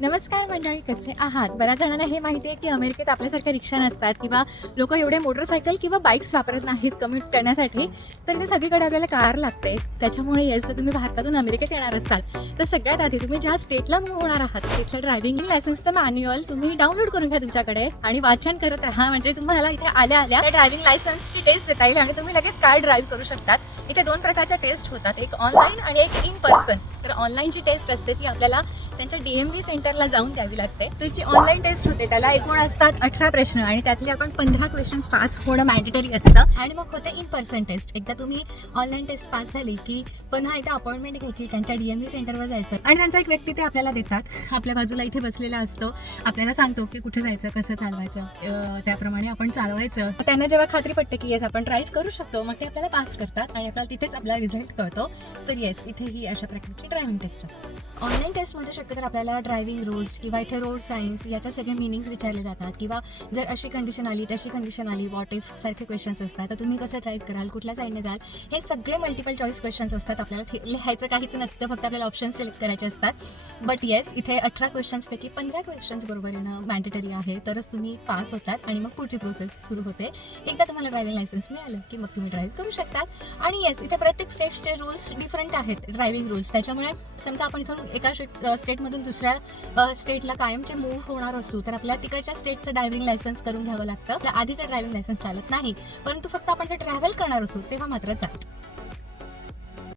नमस्कार मंडळी, कसे आहात? बऱ्याच जणांना हे माहिती आहे की अमेरिकेत आपल्यासारख्या रिक्षा नसतात किंवा लोक एवढे मोटरसायकल किंवा बाईक्स वापरत नाहीत कम्यूट करण्यासाठी. तर ते सगळीकडे आपल्याला कार लागते. त्याच्यामुळे जर तुम्ही भारतातून अमेरिकेत येणार असाल तर सगळ्यात आधी तुम्ही ज्या स्टेटला मूव्ह होणार आहात तिथलं ड्रायव्हिंग लायसन्सचं मॅन्युअल तुम्ही डाउनलोड करून घ्या तुमच्याकडे आणि वाचन करत राहा. म्हणजे तुम्हाला इथे आल्या आल्या ड्रायव्हिंग लायसन्सची टेस्ट देता येईल आणि तुम्ही लगेच कार ड्राईव्ह करू शकतात. इथे दोन प्रकारच्या टेस्ट होतात, एक ऑनलाईन आणि एक इन पर्सन. तर ऑनलाईनची टेस्ट असते ती आपल्याला त्यांच्या DMV सेंटरला जाऊन द्यावी लागते. तर जी ऑनलाईन टेस्ट होते त्याला एकूण असतात 18 प्रश्न आणि त्यातले आपण 15 क्वेश्चन्स पास होणं मॅन्डेटरी असतं. आणि मग होते इन पर्सन टेस्ट. एकदा तुम्ही ऑनलाईन टेस्ट पास झाली की पुन्हा एकदा अपॉइंटमेंट घ्यायची, त्यांच्या DMV सेंटरवर जायचं आणि त्यांचा एक व्यक्ती ते आपल्याला देतात. आपल्या बाजूला इथे बसलेला असतो, आपल्याला सांगतो की कुठे जायचं, कसं चालवायचं, त्याप्रमाणे आपण चालवायचं. त्यांना जेव्हा खात्री पडते की येस आपण ड्राईव्ह करू शकतो, मग ते आपल्याला पास करतात आणि आपल्याला तिथेच आपला रिझल्ट कळतो. तर येस, इथे ही अशा प्रकारची ड्रायव्हिंग टेस्ट असते. ऑनलाईन टेस्टमध्ये शक्यतो आपल्याला ड्रायव्हिंग रूल्स किंवा इथे रोड सायन्स याच्या सगळे मिनिंग्स विचारले जातात किंवा जर अशी कंडिशन आली तशी कंडिशन आली, व्हॉट इफ सारखे क्वेश्चन्स असतात. तर तुम्ही कसं ड्राईव्ह कराल, कुठल्या साईडने जाल, हे सगळे मल्टिपल चॉईस क्वेश्चन्स असतात. आपल्याला लिहायचं काहीच नसतं, फक्त आपल्याला ऑप्शन सिलेक्ट करायचे असतात. बट येस, इथे 18 क्वेश्चन्सपैकी 15 क्वेश्चन्स बरोबर येणं मॅन्डेटरी आहे, तरच तुम्ही पास होतात आणि मग पुढची प्रोसेस सुरू होते. एकदा तुम्हाला ड्रायव्हिंग लायसन्स मिळालं की मग तुम्ही ड्राईव्ह करू शकतात. आणि येस, इथे प्रत्येक स्टेटचे रूल्स डिफरंट आहेत, ड्रायव्हिंग रूल्स. त्याच्यामुळे समजा आपण इथून एका स्टेटमधून दुसऱ्या स्टेटला कायमचे मूव्ह होणार असू तर आपल्याला तिकडच्या स्टेटचं ड्रायव्हिंग लायसन्स करून घ्यावं लागतं. आधीचं ड्रायव्हिंग लायसन्स चालत नाही, परंतु फक्त आपण जर ट्रॅव्हल करणार असू तेव्हा मात्र चालतं.